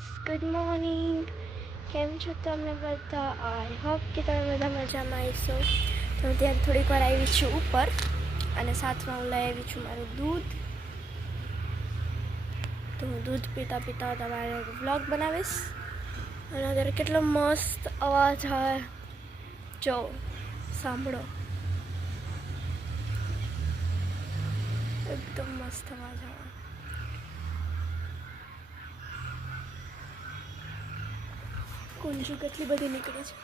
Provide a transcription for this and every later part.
Guys good morning કેમ છો તમે બધા? આઈ હોપ કે તમે બધા મજામાં આવીશો તો હું ત્યાં થોડીક વાર આવી છું ઉપર અને સાથમાં હું લઈ આવી છું મારું દૂધ. તો હું દૂધ પીતા પીતા તમારે વ્લોગ બનાવીશ. અને અત્યારે કેટલો મસ્ત અવાજ આવે. જો, સાંભળો. એકદમ મસ્ત અવાજ આવે. કુંજુ કેટલી બધી નીકળે છે.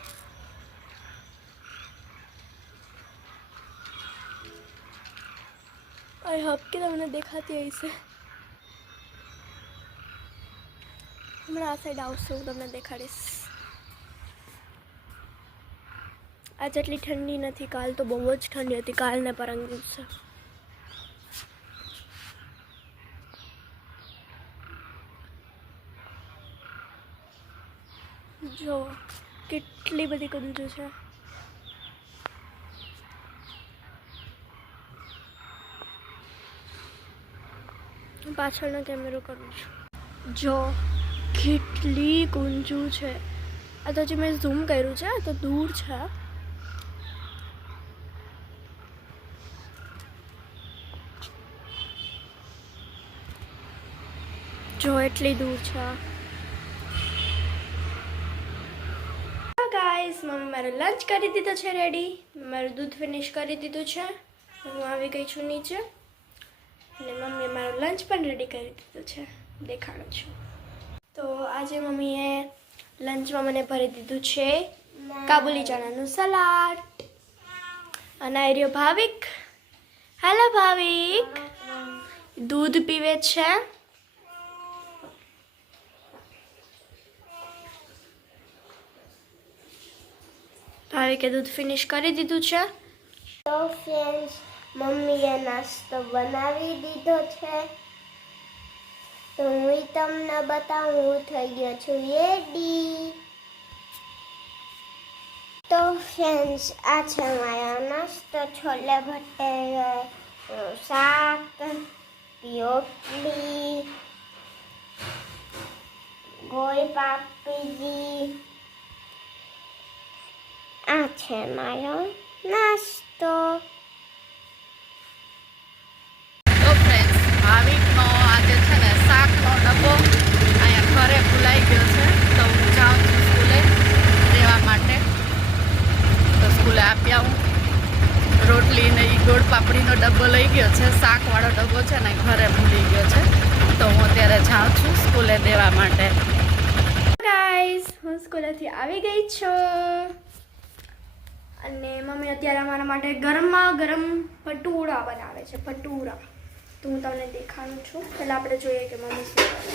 આઈ હોપ કે તમને દેખાતી હશે હમણાં આ સાઈડ આવશે, હું તમને દેખાડીશ. આજ એટલી ઠંડી નથી, કાલ તો બહુ જ ઠંડી હતી, કાલને પરંગ દિવસે જો, કેટલી બધી કુંજુ છે. પાછળનો કેમેરો કરું છું. જો, કેટલી કુંજુ છે. આ તો હજી મેં ઝૂમ કર્યું છે તો દૂર છે. જો, એટલી દૂર છે. ગાઈસ મમ્મી મારો લંચ કરી દીધો છે રેડી મારું દૂધ ફિનિશ કરી દીધું છે. હું આવી ગઈ છું નીચે. અને મમ્મીએ મારો લંચ પણ રેડી કરી દીધું છે. દેખાડું છું. તો આજે મમ્મીએ લંચમાં મને ભરી દીધું છે કાબુલી ચણાનું સલાડ. અને આર્યો ભાવિક. હેલો ભાવિક. દૂધ પીવે છે. ભાવિકે દૂધ ફિનિશ કરી દીધું છે? તો ફ્રેન્ડ્સ મમ્મીએ નાસ્તો બનાવી દીધો છે. તો હું તમને બતાવું, હું થઈ ગયો છું રેડી તો ફ્રેન્ડ્સ આ છે મારો નાસ્તો, છોલે ભટેરા, શાક, રોટલી, ગોળ પાપડી આ છે મારો નાસ્તો તો ફ્રેન્ડ્સ ભાવિકનો આજે છે ને શાકનો ડબ્બો અહીંયા ઘરે ભૂલાઈ ગયો છે તો હું જાઉં છું સ્કૂલે દેવા માટે તો સ્કૂલે આપી આવું રોટલી ને એ ગોળ પાપડીનો ડબ્બો લઈ ગયો છે શાકવાળો ડબ્બો છે ને ઘરે ભૂલી ગયો છે તો હું અત્યારે જાઉં છું સ્કૂલે દેવા માટે ગાઈઝ હું સ્કૂલેથી આવી ગઈ છું અને મમ્મી અત્યારે અમારા માટે ગરમમાં ગરમ ભટુરા બનાવે છે ભટુરા. તો હું તમને દેખાડું છું. પહેલાં આપણે જોઈએ કે મમ્મી શું કરે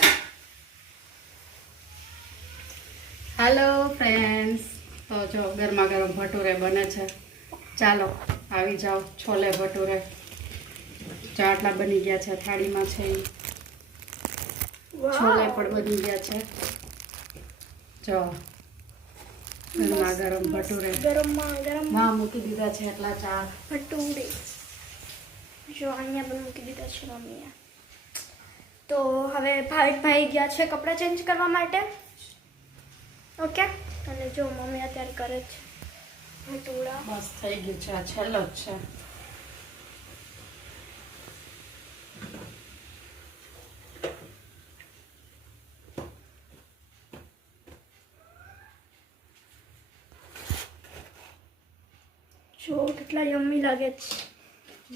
હેલો ફ્રેન્ડ્સ તો જો ગરમા ગરમ ભટુરે બને છે. ચાલો આવી જાઓ છોલે ભટુરે. જો આટલા બની ગયા છે થાળીમાં છે છોલે પણ બની ગયા છે. જો ગરમા ગરમ ભટુરે. ગરમમાં ગરમ. માં મૂકી દીધા છે એટલા ચાર. ભટુરે. જો અહીંયા પણ મૂકી દીધા છે મમ્મીએ. તો હવે ભાઈ ભાઈ ગયા છે કપડાં ચેન્જ કરવા માટે. ઓકે અને જો મમ્મી અત્યારે કરે છે ભટુરા. બસ થઈ ગયું છે આ છેલ્લો જ છે. જો, કેટલા યમ્મી લાગે છે.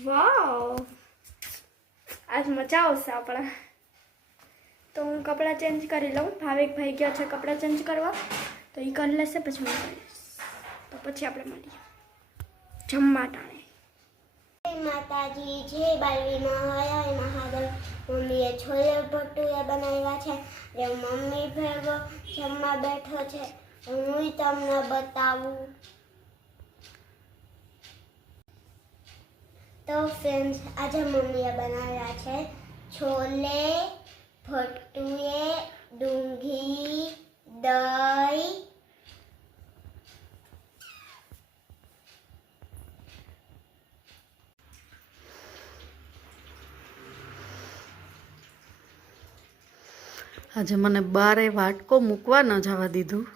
વાવ. આજ મજા આવશે આપણે. તો હું કપડાં ચેન્જ કરી લઉં. ભાવિક ભાઈ ગયા છે કપડાં ચેન્જ કરવા. તો એ કરી લેશે, પછી હું કરીશ તો પછી આપણે મળીએ. જમવા ટાણે. જય માતાજી, જય બાલવી મહારાજ મહાદેવ. મમ્મીએ છોલે ભટુરા બનાવ્યા છે. જે મમ્મી ભેગો જમવા બેઠો છે. હું તમને બતાવું. તો ફ્રેન્ડ્સ આજે મમ્મીએ બનાવ્યા છે છોલે ભટુએ ડુંગી દહીં. આજે મને બારે વાટકો મૂકવા ન જવા દીધું.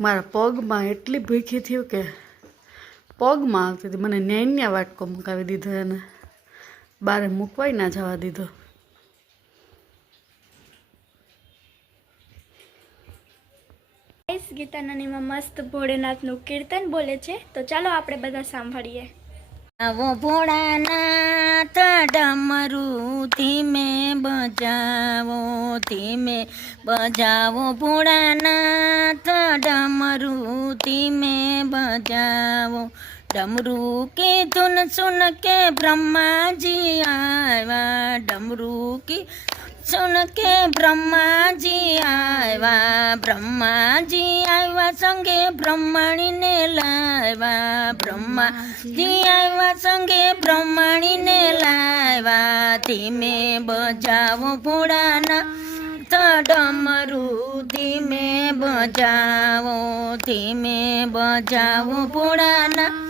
મારા પગમાં એટલી ભીખી થયું કે પગમાં આવતી હતી. મને નૈન્યા વાટકો મુકાવી દીધો એને બારે મૂકવાય ના જવા દીધો. ગીતાનાનીમાં ગીતા મસ્ત ભોળેનાથનું કીર્તન બોલે છે. તો ચાલો આપણે બધા સાંભળીએ. આવો ભોળાનાથ, ડમરું ધીમે બજાવો ધીમે બજાવો ભોળાનાથ, ડમરું ધીમે બજાવો. ડમરું કે ધૂન સુન કે બ્રહ્માજી આવ્યા, ડમરું કે સુન કે બ્રહ્માજી આવ્યા બ્રહ્માજી આવ્યા સંગે બ્રહ્માણીને લાવ્યા બ્રહ્માજી આવ્યા સંગે બ્રહ્માણીને લાવ્યા ધીમે બજાવો ભોળાના ડમરું ધીમે બજાવો ધીમે બજાવો ભોળાના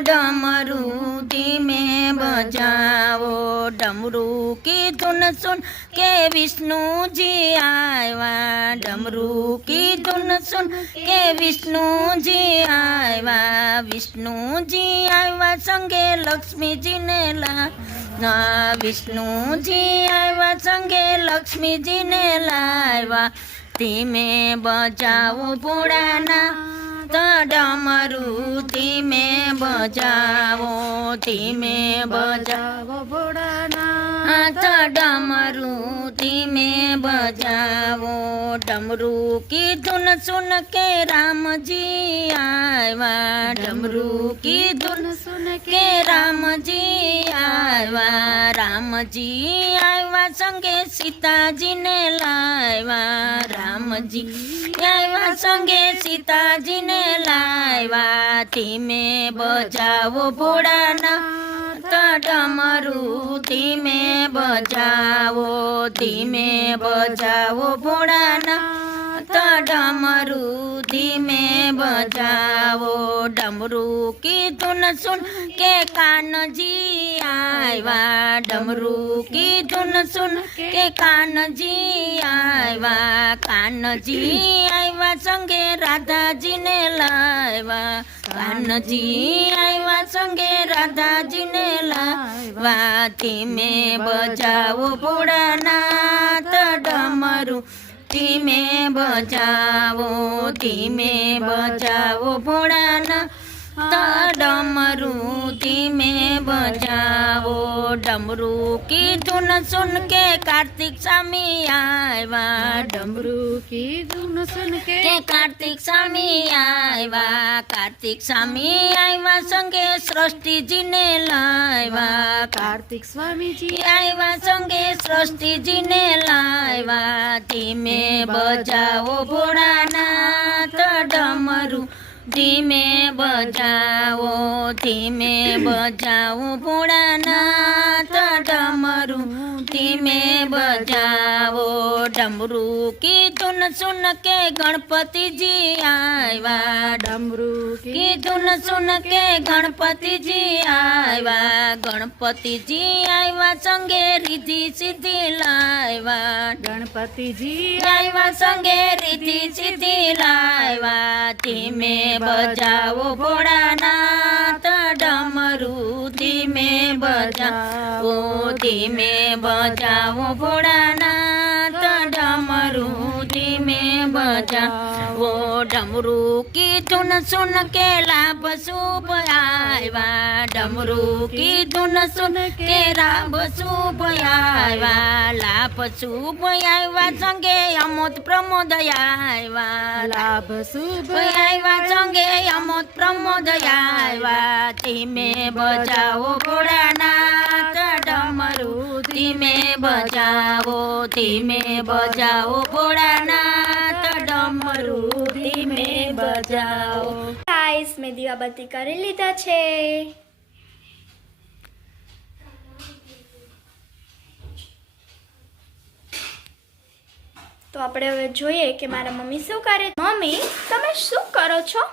ડમરું ધીમે બજાવો ડમરું કીધું ન સુન કે વિષ્ણુજી આવ્યા ડમરું કીધું ન સુન કે વિષ્ણુજી આવ્યા વિષ્ણુજી આવ્યા સંગે લક્ષ્મીજીને લા આ વિષ્ણુજી આવ્યા સંગે લક્ષ્મીજીને લાવ્યા ધીમે બજાવો ભોળાના ડમરું ધીમે બજાવો ધીમે બજાવો. ડમરું ધીમે બજાવો. ડમરું કીધું સુન કે રામજી આવ્યા. ડમરું કીધું સુન કે રામજી આવ્યા. રામજી આવ્યા સંગે સીતાજીને લાવ્યા. રામજી આવ્યા સંગે સીતાજીને લાવ્યા. ધીમે બજાવો ભોળાના ડમરું ધીમે બજાવો ધીમે બજાવો ભોળાના ડમરું ધીમે બજાવો. ડમરું કીધું ન સુન કે કાનજી આવ્યા ડમરું કીધું ન સુન કે કાનજી આવ્યા કાનજી આવ્યા સંગે રાધાજીને લાવ્યા કાનજી આવ્યા સંગે રાધાજીને લાવ્યા ધીમે બજાવો ભોળાનાથ ડમરું. ધીમે બચાવો ધીમે બચાવો ભોળાના ડમરું ધીમે બજાવો ડમરું કીધું ન સુન કે કાર્તિક સ્વામી આવ્યા. ડમરું કીધું ન સુન કે કાર્તિક સ્વામી આવ્યા. કાર્તિક સ્વામી આવ્યા સંગે સૃષ્ટિજીને લાવ્યા. કાર્તિક સ્વામીજી આવ્યા સંગે સૃષ્ટિજીને લાવ્યા. ધીમે બજાવો ભોળાનાથ ડમરું ધીમે બજાવો ધીમે બજાવો ભોળાનાથ ડમરું ધીમે બજાવો. ડમરું કીધું સુન કે ગણપતિજી આવ્યા ડમરું કીધું સુન કે ગણપતિજી આવ્યા ગણપતિજી આવ્યા સંગે રીધિ સિદ્ધિ લાવ્યા ગણપતિજી આવ્યા સંગે રીધિ સિદ્ધિ લાવ્યા ધીમે બજાવો ભોળાનાથ. ડમરું ધીમે બજાવો. ધીમે ભોળાનાથ ડમરું ધીમે બજાવો ડમરું કીધું ન સુન કે લાભ શુભ આવ્યા. ડમરું કીધું ન સુન કે લાભ શુભ આવ્યા. લાભ શુભ આવ્યા સંગે અમોદ પ્રમોદ આવ્યા. લાભ શુભ આવ્યા સંગે અમોદ પ્રમોદ આવ્યા. ધીમે બજાવો ભોળાનાથ. ધીમે બજાવો ધીમે બજાવો ભોળાનાથ ડમરું ધીમે બજાવો. ગાઈસ મેં દીવાબત્તી કરી લીધા છે. તો આપણે હવે જોઈએ કે મારા મમ્મી શું કરે મમ્મી તમે શું કરો છો?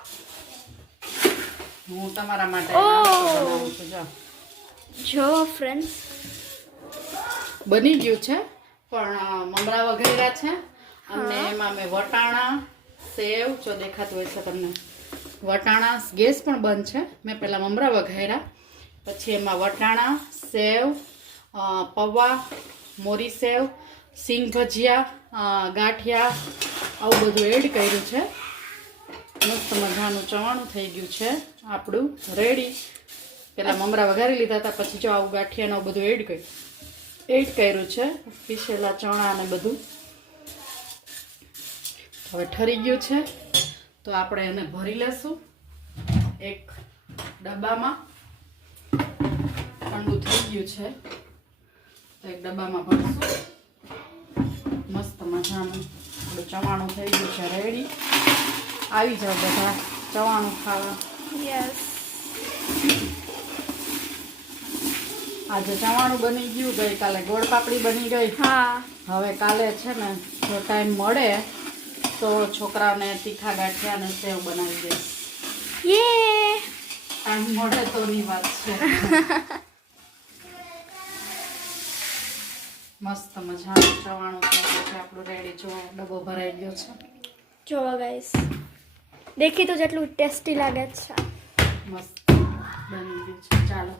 હું તમારા માટે જો. જો ફ્રેન્ડ્સ બની ગયું છે. પણ મમરા વઘેરા છે. અને એમાં મેં વટાણા સેવ જો દેખાતું હોય છે તમને. વટાણા ગેસ પણ બંધ છે. મેં પહેલાં મમરા વઘાર્યા. પછી એમાં વટાણા સેવ પૌવા મોરી સેવ સિંગ ભજીયા ગાંઠિયા આવું બધું એડ કર્યું છે. મસ્ત મજાનું ચવાણું થઈ ગયું છે આપણું. રેડી પહેલાં મમરા વઘારી લીધા હતા પછી જો આવું ગાંઠિયાનું બધું એડ કર્યું. એડ કર્યું છે, પીસેલા ચણા અને બધું. હવે ઠરી ગયું છે, તો આપણે એને ભરી લેશું. એક ડબ્બામાં ઠંડુ થઈ ગયું છે, તો એક ડબ્બામાં ભરશું. મસ્ત મજાનું આપણું ચવાણું થઈ ગયું છે રેડી આવી જાઓ બધા, ચવાણું ખાવા. યસ આજે જવાનું બની ગયું ગઈકાલે ગોળ પાપડી બની ગઈ. હા. હવે કાલે છે ને જો ટાઈમ મળે તો છોકરાઓને તીખા ગાંઠિયા અને સેવ બનાવી દઈશ. યે! ટાઈમ મળે તોની વાત છે. મસ્ત મજાનું ચવાણું થઈ છે આપણું રેડી જો ડબ્બો ભરાઈ ગયો છે. જો ગાઈસ દેખી તો જેટલું ટેસ્ટી લાગે છે. મસ્ત બની ગયું છે. ચાલો.